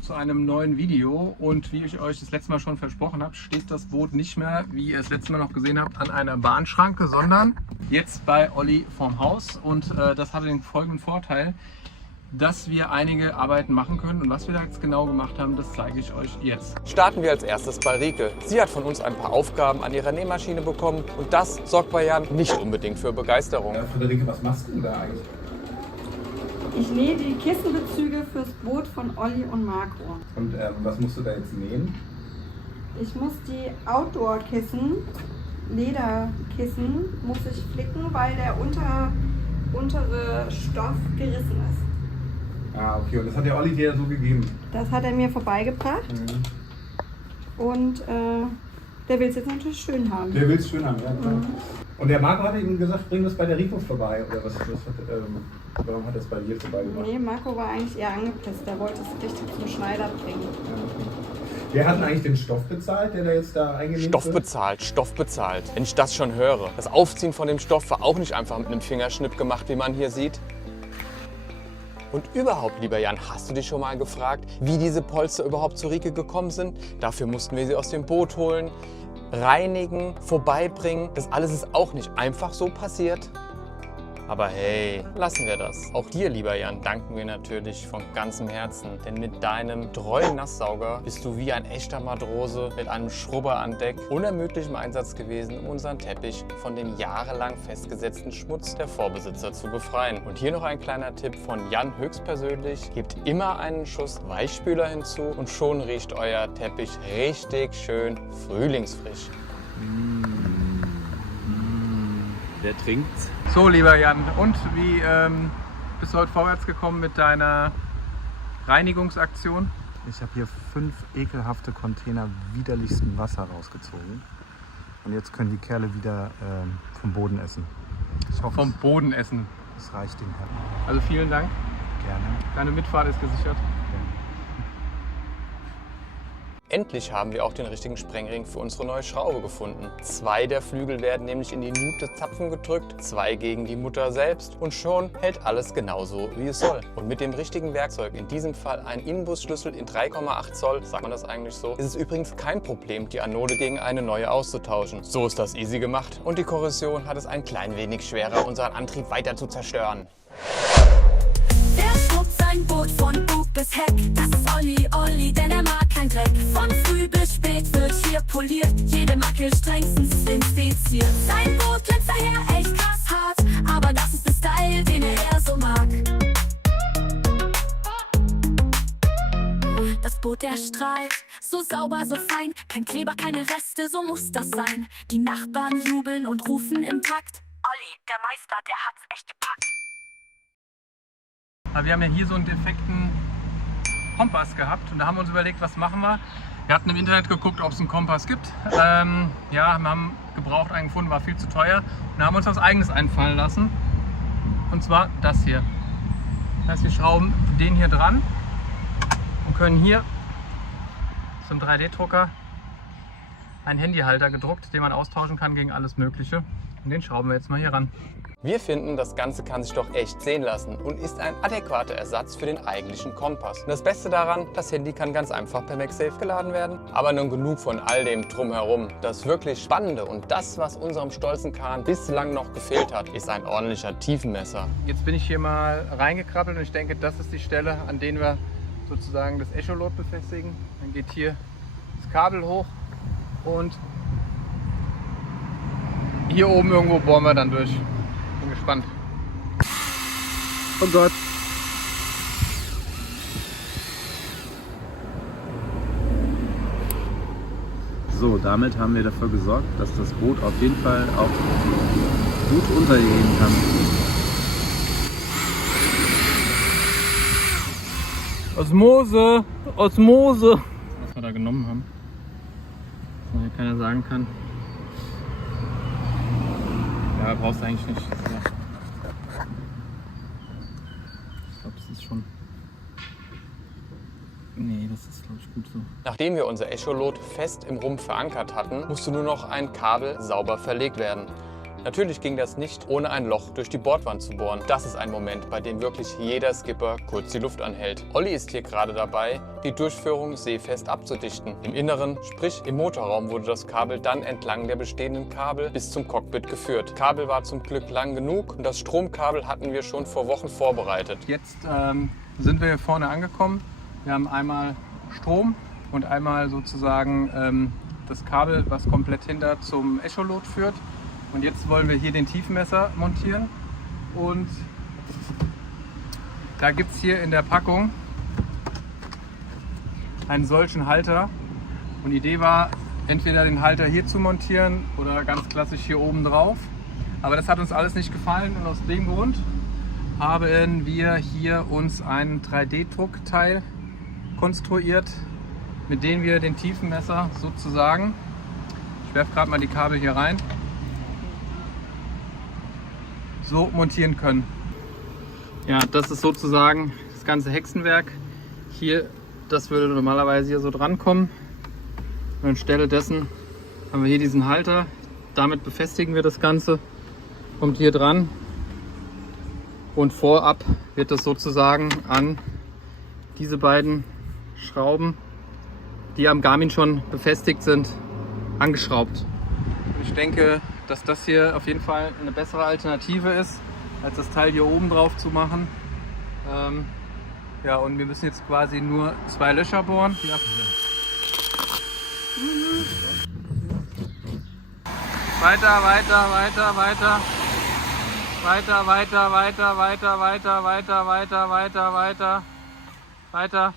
zu einem neuen Video und wie ich euch das letzte Mal schon versprochen habe, steht das Boot nicht mehr, wie ihr es letztes Mal noch gesehen habt, an einer Bahnschranke, sondern jetzt bei Olli vorm Haus und das hatte den folgenden Vorteil, dass wir einige Arbeiten machen können und was wir da jetzt genau gemacht haben, das zeige ich euch jetzt. Starten wir als erstes bei Rike. Sie hat von uns ein paar Aufgaben an ihrer Nähmaschine bekommen und das sorgt bei Jan nicht unbedingt für Begeisterung. Friederike, was machst du denn da eigentlich? Ich nähe die Kissenbezüge fürs Boot von Olli und Marco. Und was musst du da jetzt nähen? Ich muss die Outdoor-Kissen, Lederkissen, muss ich flicken, weil der untere Stoff gerissen ist. Ah, okay. Und das hat der Olli dir ja so gegeben? Das hat er mir vorbeigebracht. Und der will es jetzt natürlich schön haben. Der will es schön haben, ja klar. Und der Marco hat ihm gesagt, bring das bei der Rico vorbei. Oder warum hat er es bei dir vorbeigebracht? Nee, Marco war eigentlich eher angepisst. Der wollte es richtig zum Schneider bringen. Ja, okay. Wer hat denn eigentlich den Stoff bezahlt, der da jetzt da eingenäht Stoff wird? bezahlt, Stoff bezahlt. Wenn ich das schon höre. Das Aufziehen von dem Stoff war auch nicht einfach mit einem Fingerschnipp gemacht, wie man hier sieht. Und überhaupt, lieber Jan, hast du dich schon mal gefragt, wie diese Polster überhaupt zu Rike gekommen sind? Dafür mussten wir sie aus dem Boot holen, reinigen, vorbeibringen. Das alles ist auch nicht einfach so passiert. Aber hey, lassen wir das. Auch dir, lieber Jan, danken wir natürlich von ganzem Herzen. Denn mit deinem treuen Nasssauger bist du wie ein echter Matrose mit einem Schrubber an Deck unermüdlich im Einsatz gewesen, um unseren Teppich von dem jahrelang festgesetzten Schmutz der Vorbesitzer zu befreien. Und hier noch ein kleiner Tipp von Jan höchstpersönlich. Gebt immer einen Schuss Weichspüler hinzu und schon riecht euer Teppich richtig schön frühlingsfrisch. Wer trinkt's? So, lieber Jan, und wie bist du heute vorwärts gekommen mit deiner Reinigungsaktion? Ich habe hier 5 ekelhafte Container widerlichsten Wasser rausgezogen. Und jetzt können die Kerle wieder vom Boden essen. Ich hoffe, Vom Boden essen. es reicht den Herren. Also vielen Dank. Gerne. Deine Mitfahrt ist gesichert. Endlich haben wir auch den richtigen Sprengring für unsere neue Schraube gefunden. 2 der Flügel werden nämlich in die Nut des Zapfen gedrückt, 2 gegen die Mutter selbst und schon hält alles genauso, wie es soll. Und mit dem richtigen Werkzeug, in diesem Fall ein Inbusschlüssel in 3,8 Zoll, sagt man das eigentlich so, ist es übrigens kein Problem, die Anode gegen eine neue auszutauschen. So ist das easy gemacht und die Korrosion hat es ein klein wenig schwerer, unseren Antrieb weiter zu zerstören. Der schrubbt sein Boot von Bug bis Heck. Das ist Olli, denn er mag kein Dreck. Von früh bis spät wird hier poliert. Jede Macke strengstens inspiziert. Sein Boot glänzt daher echt krass hart. Aber das ist der Style, den er eher so mag. Das Boot, der strahlt, so sauber, so fein. Kein Kleber, keine Reste, so muss das sein. Die Nachbarn jubeln und rufen im Takt. Olli, der Meister, der hat's echt gepackt. Aber wir haben ja hier so einen defekten Kompass gehabt und da haben wir uns überlegt, was machen wir. Wir hatten im Internet geguckt, ob es einen Kompass gibt. Ja, wir haben gebraucht einen gefunden, war viel zu teuer und haben uns was Eigenes einfallen lassen. Und zwar das hier. Das heißt, wir schrauben den hier dran und können hier zum 3D-Drucker einen Handyhalter gedruckt, den man austauschen kann gegen alles Mögliche. Und den schrauben wir jetzt mal hier ran. Wir finden, das Ganze kann sich doch echt sehen lassen und ist ein adäquater Ersatz für den eigentlichen Kompass. Und das Beste daran, das Handy kann ganz einfach per MagSafe geladen werden. Aber nun genug von all dem Drumherum. Das wirklich Spannende und das, was unserem stolzen Kahn bislang noch gefehlt hat, ist ein ordentlicher Tiefenmesser. Jetzt bin ich hier mal reingekrabbelt und ich denke, das ist die Stelle, an der wir sozusagen das Echolot befestigen. Dann geht hier das Kabel hoch und hier oben irgendwo bohren wir dann durch. Bin gespannt. Oh Gott. So, damit haben wir dafür gesorgt, dass das Boot auf jeden Fall auch gut untergehen kann. Osmose! Osmose! Was wir da genommen haben. Was mir keiner sagen kann. Ja, brauchst du eigentlich nicht. Ja. Ich glaube, das ist schon. Nee, das ist, glaube ich, gut so. Nachdem wir unser Echolot fest im Rumpf verankert hatten, musste nur noch ein Kabel sauber verlegt werden. Natürlich ging das nicht, ohne ein Loch durch die Bordwand zu bohren. Das ist ein Moment, bei dem wirklich jeder Skipper kurz die Luft anhält. Olli ist hier gerade dabei, die Durchführung seefest abzudichten. Im Inneren, sprich im Motorraum, wurde das Kabel dann entlang der bestehenden Kabel bis zum Cockpit geführt. Kabel war zum Glück lang genug und das Stromkabel hatten wir schon vor Wochen vorbereitet. Jetzt sind wir hier vorne angekommen. Wir haben einmal Strom und einmal sozusagen das Kabel, was komplett hinter zum Echolot führt. Und jetzt wollen wir hier den Tiefenmesser montieren. Und da gibt es hier in der Packung einen solchen Halter. Und die Idee war, entweder den Halter hier zu montieren oder ganz klassisch hier oben drauf. Aber das hat uns alles nicht gefallen und aus dem Grund haben wir hier uns ein 3D-Druckteil konstruiert, mit dem wir den Tiefenmesser sozusagen, ich werfe gerade mal die Kabel hier rein, so montieren können. Ja, das ist sozusagen das ganze Hexenwerk. Hier, das würde normalerweise hier so dran kommen. Und anstelle dessen haben wir hier diesen Halter. Damit befestigen wir das Ganze. Kommt hier dran. Und vorab wird das sozusagen an diese beiden Schrauben, die am Garmin schon befestigt sind, angeschraubt. Ich denke, dass das hier auf jeden Fall eine bessere Alternative ist, als das Teil hier oben drauf zu machen. Ja, und wir müssen jetzt quasi nur 2 Löcher bohren. Ja. Weiter, weiter, weiter, weiter. Weiter, weiter, weiter, weiter, weiter, weiter, weiter, weiter, weiter, weiter.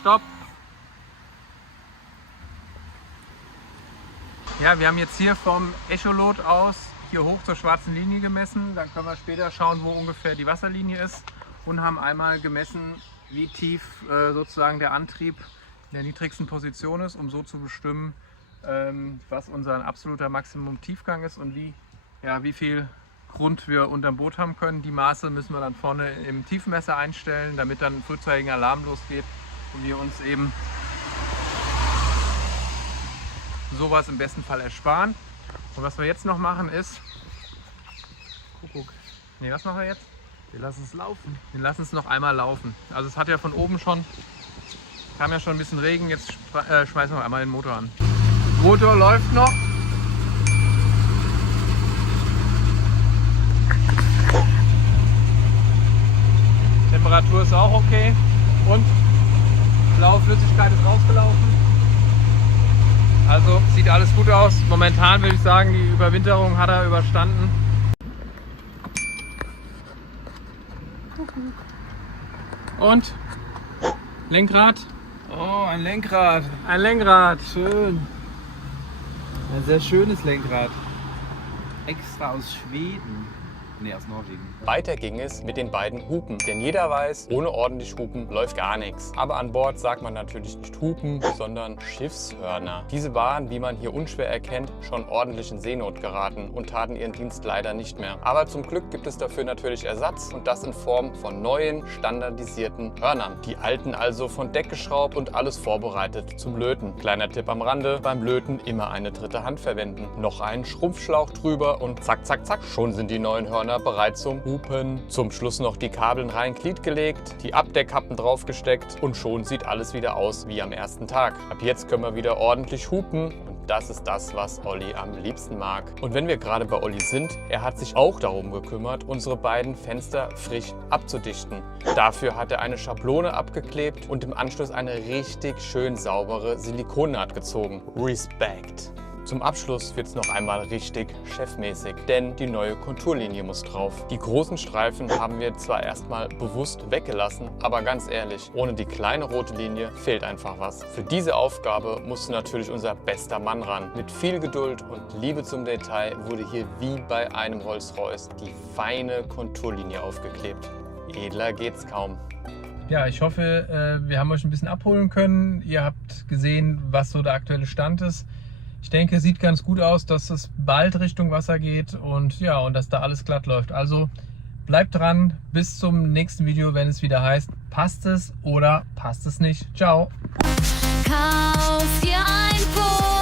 Stopp. Ja, wir haben jetzt hier vom Echolot aus hier hoch zur schwarzen Linie gemessen. Dann können wir später schauen, wo ungefähr die Wasserlinie ist. Und haben einmal gemessen, wie tief sozusagen der Antrieb in der niedrigsten Position ist, um so zu bestimmen, was unser absoluter Maximum-Tiefgang ist und wie viel Grund wir unterm Boot haben können. Die Maße müssen wir dann vorne im Tiefenmesser einstellen, damit dann ein frühzeitiger Alarm losgeht und wir uns eben sowas im besten Fall ersparen. Und was wir jetzt noch machen ist, was machen wir jetzt? Wir lassen es laufen. Wir lassen es noch einmal laufen. Also es hat ja von oben schon, kam ja schon ein bisschen Regen, jetzt schmeißen wir einmal den Motor an. Motor läuft noch. Temperatur ist auch okay und blaue Flüssigkeit ist rausgelaufen. Also sieht alles gut aus. Momentan würde ich sagen, die Überwinterung hat er überstanden. Und Lenkrad? Oh, ein Lenkrad. Ein Lenkrad. Schön. Ein sehr schönes Lenkrad. Extra aus Schweden. Nee, aus Norwegen. Weiter ging es mit den beiden Hupen. Denn jeder weiß, ohne ordentlich Hupen läuft gar nichts. Aber an Bord sagt man natürlich nicht Hupen, sondern Schiffshörner. Diese waren, wie man hier unschwer erkennt, schon ordentlich in Seenot geraten und taten ihren Dienst leider nicht mehr. Aber zum Glück gibt es dafür natürlich Ersatz und das in Form von neuen, standardisierten Hörnern. Die alten also von Deck geschraubt und alles vorbereitet zum Löten. Kleiner Tipp am Rande, beim Löten immer eine dritte Hand verwenden. Noch einen Schrumpfschlauch drüber und zack, zack, zack, schon sind die neuen Hörner bereit zum Hupen. Zum Schluss noch die Kabeln rein Glied gelegt, die Abdeckkappen draufgesteckt und schon sieht alles wieder aus wie am ersten Tag. Ab jetzt können wir wieder ordentlich hupen und das ist das, was Olli am liebsten mag. Und wenn wir gerade bei Olli sind, er hat sich auch darum gekümmert, unsere beiden Fenster frisch abzudichten. Dafür hat er eine Schablone abgeklebt und im Anschluss eine richtig schön saubere Silikonnaht gezogen. Respekt! Zum Abschluss wird es noch einmal richtig chefmäßig, denn die neue Konturlinie muss drauf. Die großen Streifen haben wir zwar erstmal bewusst weggelassen, aber ganz ehrlich, ohne die kleine rote Linie fehlt einfach was. Für diese Aufgabe musste natürlich unser bester Mann ran. Mit viel Geduld und Liebe zum Detail wurde hier wie bei einem Rolls-Royce die feine Konturlinie aufgeklebt. Edler geht's kaum. Ja, ich hoffe, wir haben euch ein bisschen abholen können. Ihr habt gesehen, was so der aktuelle Stand ist. Ich denke, es sieht ganz gut aus, dass es bald Richtung Wasser geht und ja, und dass da alles glatt läuft. Also bleibt dran, bis zum nächsten Video, wenn es wieder heißt, passt es oder passt es nicht. Ciao! Kauf dir ein Boot.